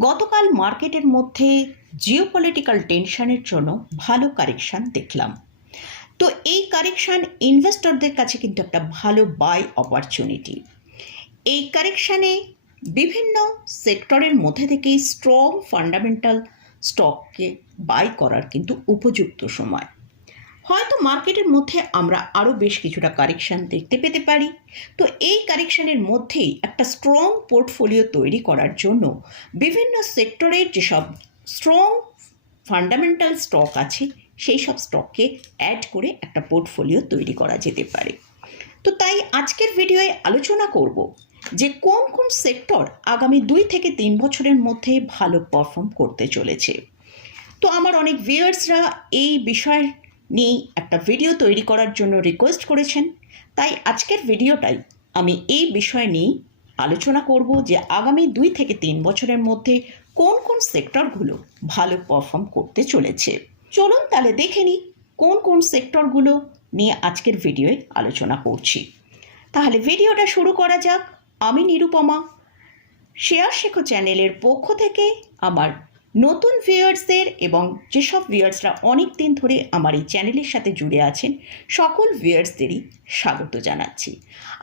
গতকাল মার্কেটের মধ্যে জিওপলিটিক্যাল টেনশনের জন্য ভালো কারেকশান দেখলাম। তো এই কারেকশান ইনভেস্টরদের কাছে কিন্তু একটা ভালো বাই অপরচুনিটি এই কারেকশানে বিভিন্ন সেক্টরের মধ্যে থেকেই স্ট্রং ফান্ডামেন্টাল স্টককে বাই করার কিন্তু উপযুক্ত সময়। হয়তো মার্কেটের মধ্যে আমরা আরও বেশ কিছুটা কারেকশান দেখতে পেতে পারি। তো এই কারেকশানের মধ্যেই একটা স্ট্রং পোর্টফোলিও তৈরি করার জন্য বিভিন্ন সেক্টরের যেসব স্ট্রং ফান্ডামেন্টাল স্টক আছে, সেই সব স্টককে অ্যাড করে একটা পোর্টফোলিও তৈরি করা যেতে পারে। তো তাই আজকের ভিডিওয়ে আলোচনা করব যে কোন কোন সেক্টর আগামী দুই থেকে তিন বছরের মধ্যে ভালো পারফর্ম করতে চলেছে। তো আমার অনেক ভিউয়ার্সরা এই বিষয় নিয়ে একটা ভিডিও তৈরি করার জন্য রিকোয়েস্ট করেছেন। তাই আজকের ভিডিওটাই আমি এই বিষয় নিয়ে আলোচনা করব যে আগামী দুই থেকে তিন বছরের মধ্যে কোন কোন সেক্টরগুলো ভালো পারফর্ম করতে চলেছে। চলুন তাহলে দেখে নিই কোন কোন সেক্টরগুলো নিয়ে আজকের ভিডিওয়ে আলোচনা করছি। তাহলে ভিডিওটা শুরু করা যাক। আমি নিরুপমা। শেয়ার শেখো চ্যানেলের পক্ষ থেকে আমার নতুন ভিউয়ার্সদের এবং যেসব ভিউয়ার্সরা অনেক দিন ধরে আমার এই চ্যানেলের সাথে জুড়ে আছেন, সকল ভিউয়ার্সদেরই স্বাগত জানাচ্ছি।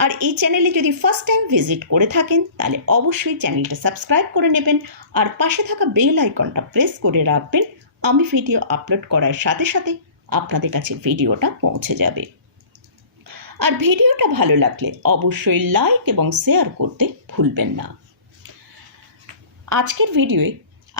আর এই চ্যানেলে যদি ফার্স্ট টাইম ভিজিট করে থাকেন, তাহলে অবশ্যই চ্যানেলটা সাবস্ক্রাইব করে নেবেন আর পাশে থাকা বেল আইকনটা প্রেস করে রাখবেন। আমি ভিডিও আপলোড করার সাথে সাথে আপনাদের কাছে ভিডিওটা পৌঁছে যাবে। আর ভিডিওটা ভালো লাগলে অবশ্যই লাইক এবং শেয়ার করতে ভুলবেন না। আজকের ভিডিওয়ে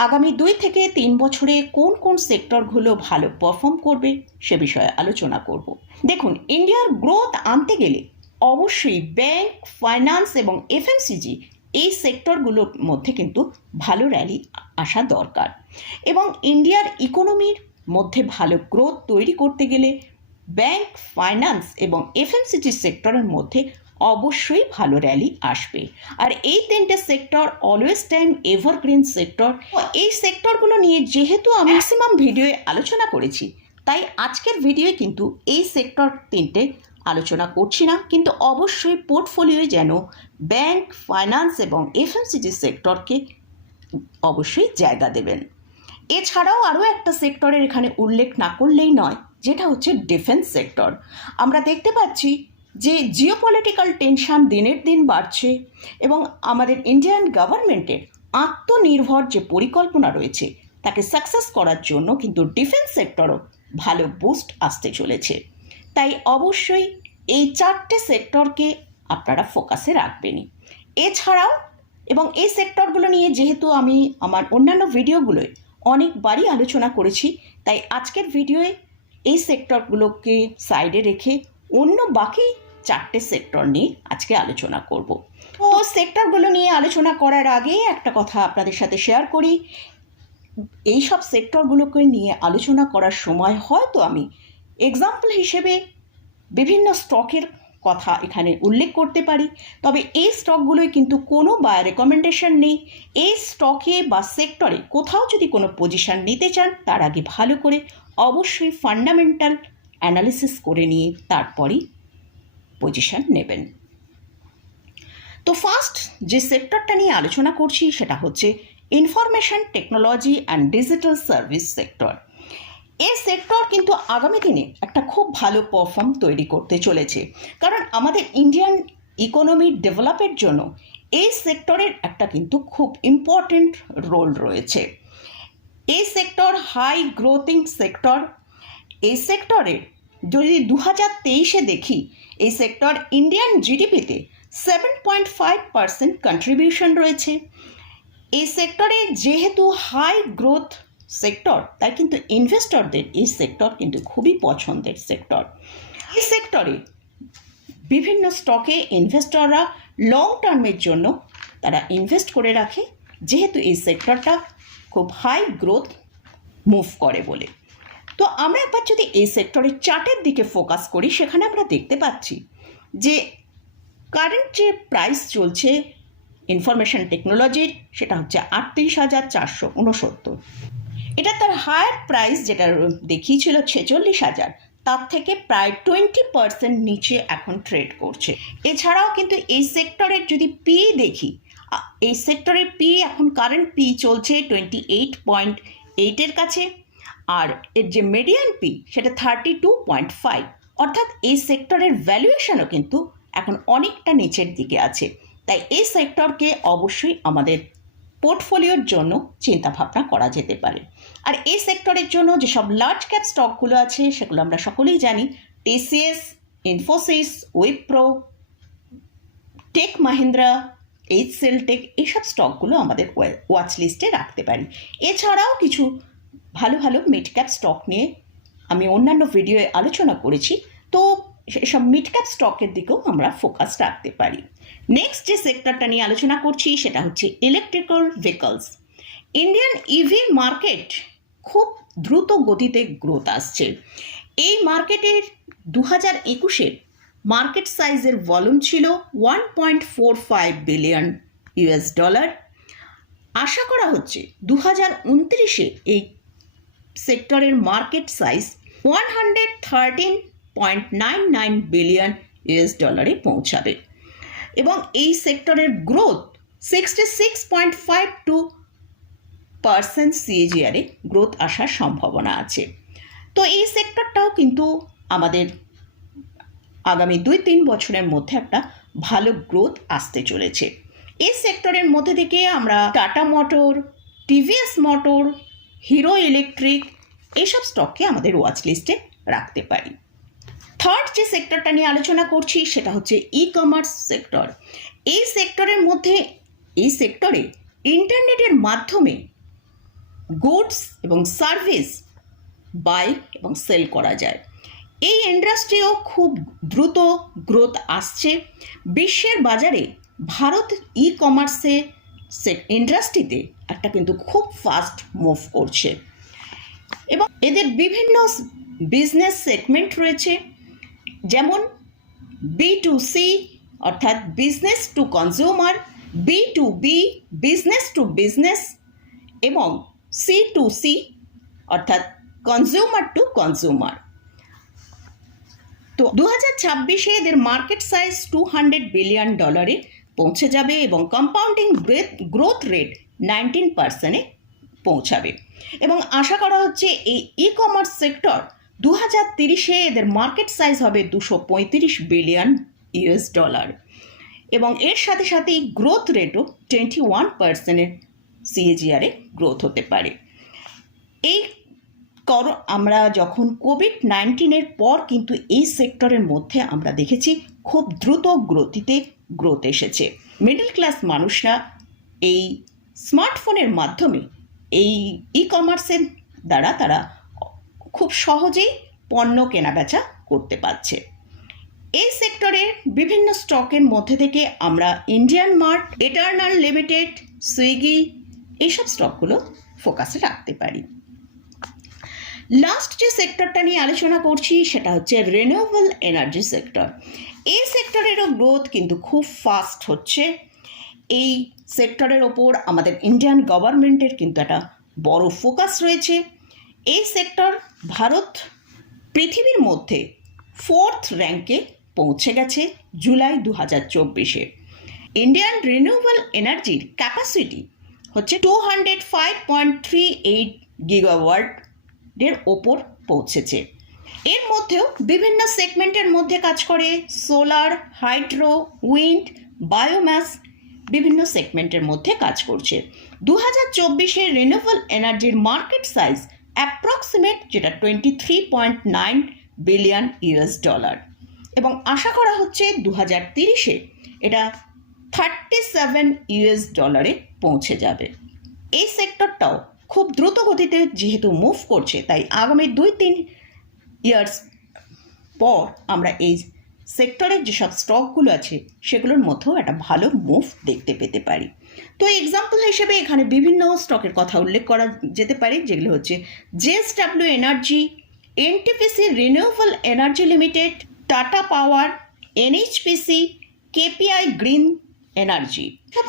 আগামী দুই থেকে তিন বছরে কোন কোন সেক্টরগুলো ভালো পারফর্ম করবে সে বিষয়ে আলোচনা করব। দেখুন ইন্ডিয়ার গ্রোথ আনতে গেলে অবশ্যই ব্যাংক ফাইন্যান্স এবং এফএমসিজি এই সেক্টরগুলোর মধ্যে কিন্তু ভালো র্যালি আসা দরকার। এবং ইন্ডিয়ার ইকোনমির মধ্যে ভালো গ্রোথ তৈরি করতে গেলে ব্যাংক ফাইন্যান্স এবং এফএমসিজি সেক্টরের মধ্যে অবশ্যই ভালো র্যালি আসবে। আর এই তিনটে sector always time evergreen sector এই সেক্টরগুলো নিয়ে যেহেতু আমি ম্যাক্সিমাম ভিডিওয়ে আলোচনা করেছি, তাই আজকের ভিডিওয়ে কিন্তু এই সেক্টর তিনটে আলোচনা করছি না। কিন্তু অবশ্যই পোর্টফোলিওয়ে যেন ব্যাংক ফাইন্যান্স এবং এফএমসিজি সেক্টরকে অবশ্যই জায়গা দেবেন। এছাড়াও আরও একটা সেক্টরের এখানে উল্লেখ না করলেই নয়, যেটা হচ্ছে ডিফেন্স সেক্টর আমরা দেখতে পাচ্ছি যে জিওপলিটিক্যাল টেনশন দিনের দিন বাড়ছে এবং আমাদের ইন্ডিয়ান গভর্নমেন্টের আত্মনির্ভর যে পরিকল্পনা রয়েছে, তাকে সাকসেস করার জন্য কিন্তু ডিফেন্স সেক্টরও ভালো বুস্ট আসতে চলেছে। তাই অবশ্যই এই চারটে সেক্টরকে আপনারা ফোকাসে রাখবেনই এছাড়াও এবং এই সেক্টরগুলো নিয়ে যেহেতু আমি আমার অন্যান্য ভিডিওগুলোয় অনেকবারই আলোচনা করেছি, তাই আজকের ভিডিওয়ে এই সেক্টরগুলোকে সাইডে রেখে অন্য বাকি চারটে সেক্টর নিয়ে আজকে আলোচনা করব। তো সেক্টরগুলো নিয়ে আলোচনা করার আগে একটা কথা আপনাদের সাথে শেয়ার করি। এই সব সেক্টরগুলোকে নিয়ে আলোচনা করার সময় হয়তো আমি এক্সাম্পল হিসেবে বিভিন্ন স্টকের কথা এখানে উল্লেখ করতে পারি। তবে এই স্টকগুলোয় কিন্তু কোনো বা রেকমেন্ডেশন নেই। এই স্টকে বা সেক্টরে কোথাও যদি কোনো পজিশন নিতে চান তার আগে ভালো করে অবশ্যই ফান্ডামেন্টাল অ্যানালিসিস করে নিয়ে তারপরই পজিশন নেবেন। তো ফার্স্ট যে সেক্টরটা নিয়ে আলোচনা করছি সেটা হচ্ছে information technology and digital service sector এই সেক্টর কিন্তু আগামী দিনে একটা খুব ভালো পারফর্ম তৈরি করতে চলেছে। কারণ আমাদের ইন্ডিয়ান ইকোনমি ডেভেলপের জন্য এই সেক্টরের একটা কিন্তু খুব ইম্পর্টেন্ট রোল রয়েছে। এই সেক্টর হাই গ্রোথিং সেক্টর এই সেক্টরে যদি দু হাজার তেইশে দেখি, এই sector Indian জিডিপিতে seven point five percent contribution রয়েছে। এই সেক্টরে যেহেতু হাই গ্রোথ সেক্টর তাই কিন্তু ইনভেস্টরদের এই সেক্টর কিন্তু খুবই পছন্দের সেক্টর এই সেক্টরে বিভিন্ন স্টকে ইনভেস্টররা লং টার্মের জন্য তারা ইনভেস্ট করে রাখে, যেহেতু এই সেক্টরটা খুব হাই গ্রোথ মুভ করে বলে। তো আমরা একবার যদি এই সেক্টরের চার্টের দিকে ফোকাস করি, সেখানে আমরা দেখতে পাচ্ছি যে কারেন্ট যে প্রাইস চলছে ইনফরমেশন টেকনোলজির সেটা হচ্ছে আটত্রিশ হাজার চারশো উনসত্তর। এটা তার হায়ার প্রাইস যেটা দেখিয়েছিল ছেচল্লিশ হাজার, তার থেকে প্রায় টোয়েন্টি পার্সেন্ট নিচে এখন ট্রেড করছে। এছাড়াও কিন্তু এই সেক্টরের যদি পি দেখি এই সেক্টরের পি এখন কারেন্ট পি চলছে টোয়েন্টি এইট পয়েন্ট এইটের কাছে। আর এর যে মিডিয়ান পি সেটা থার্টি টু পয়েন্ট ফাইভ অর্থাৎ এই সেক্টরের ভ্যালুয়েশনও কিন্তু এখন অনেকটা নিচের দিকে আছে। তাই এই সেক্টরকে অবশ্যই আমাদের পোর্টফোলিওর জন্য চিন্তাভাবনা করা যেতে পারে। আর এই সেক্টরের জন্য যেসব লার্জ ক্যাপ স্টকগুলো আছে, সেগুলো আমরা সকলেই জানি। TCS Infosys Wipro tech Mahindra HCL tech এইসব স্টকগুলো আমাদের ওয়াচ লিস্টে রাখতে পারি। এছাড়াও কিছু ভালো ভালো মিড ক্যাপ স্টক নিয়ে আমি অন্যান্য ভিডিওয়ে আলোচনা করেছি। তো এসব মিড ক্যাপ স্টকের দিকেও আমরা ফোকাস রাখতে পারি। নেক্সট যে সেক্টরটা নিয়ে আলোচনা করছি সেটা হচ্ছে electrical vehicles Indian EV market খুব দ্রুত গতিতে গ্রোথ আসছে। এই মার্কেটের দু হাজার একুশের মার্কেট সাইজের ভলিউম ছিল one point four five billion US dollar আশা করা হচ্ছে দু হাজার উনত্রিশে এই সেক্টরের market size one hundred thirteen point nine nine billion US ডলারে পৌঁছাবে। এবং এই সেক্টরের growth sixty six point five two percent সিএজিআরে growth আসার সম্ভাবনা আছে। তো এই সেক্টরটাও কিন্তু আমাদের আগামী দুই তিন বছরের মধ্যে একটা ভালো গ্রোথ আসতে চলেছে। এই সেক্টরের মধ্যে থেকে আমরা Tata motor TVS motor Hero electric এইসব স্টককে আমাদের ওয়াচ লিস্টে রাখতে পারি। থার্ড যে সেক্টরটা নিয়ে আলোচনা করছি, সেটা হচ্ছে ই কমার্স সেক্টর এই সেক্টরের মধ্যে, এই সেক্টরে ইন্টারনেটের মাধ্যমে গুডস এবং সার্ভিস বাই এবং সেল করা যায়। এই ইন্ডাস্ট্রিও খুব দ্রুত গ্রোথ আসছে। বিশ্বের বাজারে ভারত ই কমার্সে ইন্ডাস্ট্রিতে একটা কিন্তু খুব ফাস্ট মুভ করছে। এবং এদের বিভিন্ন বিজনেস সেগমেন্ট রয়েছে, যেমন বি টু সি অর্থাৎ business to consumer B to B business to business এবং সি টু সি অর্থাৎ কনজিউমার টু কনজিউমার তো দু হাজার ছাব্বিশে এদের market size two hundred billion ডলারে পৌঁছে যাবে এবং কম্পাউন্ডিং গ্রোথ রেট নাইনটিন পার্সেন্টে পৌঁছাবে। এবং আশা করা হচ্ছে এই ই কমার্স সেক্টর দু হাজার তিরিশে এদের মার্কেট সাইজ হবে দুশো পঁয়ত্রিশ বিলিয়ন ইউএস ডলার এবং এর সাথে সাথে এই গ্রোথ রেটও টোয়েন্টি ওয়ান পার্সেন্টের সিএজিআরে গ্রোথ হতে পারে। এই কর, আমরা যখন কোভিড নাইন্টিনের পর কিন্তু এই সেক্টরের মধ্যে আমরা দেখেছি খুব দ্রুত গ্রোথিতে গ্রোথ এসেছে। মিডল ক্লাস মানুষরা এই স্মার্টফোনের মাধ্যমে, এই ই কমার্সের দ্বারা তারা খুব সহজেই পণ্য কেনাবেচা করতে পারছে। এই সেক্টরের বিভিন্ন স্টকের মধ্যে থেকে আমরা Indian mart eternal limited Swiggy এইসব স্টকগুলো ফোকাসে রাখতে পারি। লাস্ট যে সেক্টরটা নিয়ে আলোচনা করছি, সেটা হচ্ছে রিনিউয়েবল এনার্জি সেক্টর এই সেক্টরেরও গ্রোথ কিন্তু খুব ফাস্ট হচ্ছে। এই সেক্টরের ওপর আমাদের ইন্ডিয়ান গভর্নমেন্টের কিন্তু একটা বড় ফোকাস রয়েছে। এই সেক্টর ভারত পৃথিবীর মধ্যে ফোর্থ র্যাঙ্কে পৌঁছে গেছে জুলাই দু হাজার চব্বিশে। ইন্ডিয়ান রিনিউয়েবল এনার্জির ক্যাপাসিটি হচ্ছে two hundred five point three eight গিগাওয়ার্ডের ওপর পৌঁছেছে। এর মধ্যেও বিভিন্ন সেগমেন্টের মধ্যে কাজ করে সোলার হাইড্রো উইন্ড বায়োম্যাস বিভিন্ন সেগমেন্টের মধ্যে কাজ করছে। দু হাজার চব্বিশে রিনিউয়েবল এনার্জির মার্কেট সাইজ অ্যাপ্রক্সিমেট যেটা twenty three point nine billion US dollar এবং আশা করা হচ্ছে দু হাজার তিরিশে এটা থার্টি সেভেন ইউএস ডলারে পৌঁছে যাবে। এই সেক্টরটাও খুব দ্রুত গতিতে যেহেতু মুভ করছে, তাই আগামী দুই তিন ইয়ার্স পর আমরা এই সেক্টরের যেসব স্টকগুলো আছে, সেগুলোর মধ্যেও একটা ভালো মুভ দেখতে পেতে পারি। তো এক্সাম্পল হিসেবে এখানে বিভিন্ন স্টকের কথা উল্লেখ করা যেতে পারে, যেগুলো হচ্ছে JSW energy NTPC renewable energy limited Tata power NHPC KPI green energy সব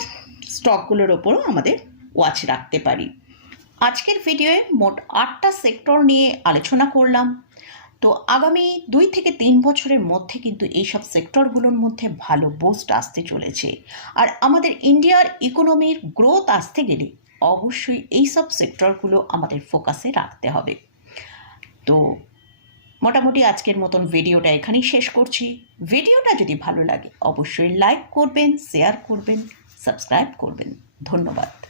স্টকগুলোর ওপরও আমাদের ওয়াচ রাখতে পারি। আজকের ভিডিওয়ে মোট আটটা সেক্টর নিয়ে আলোচনা করলাম। তো আগামী দুই থেকে তিন বছরের মধ্যে কিন্তু এইসব সেক্টরগুলোর মধ্যে ভালো বুস্ট আসতে চলেছে। আর আমাদের ইন্ডিয়ার ইকোনমির গ্রোথ আসতে গেলে অবশ্যই এইসব সেক্টরগুলো আমাদের ফোকাসে রাখতে হবে। তো মোটামুটি আজকের মতন ভিডিওটা এখানেই শেষ করছি। ভিডিওটা যদি ভালো লাগে, অবশ্যই লাইক করবেন শেয়ার করবেন সাবস্ক্রাইব করবেন। ধন্যবাদ।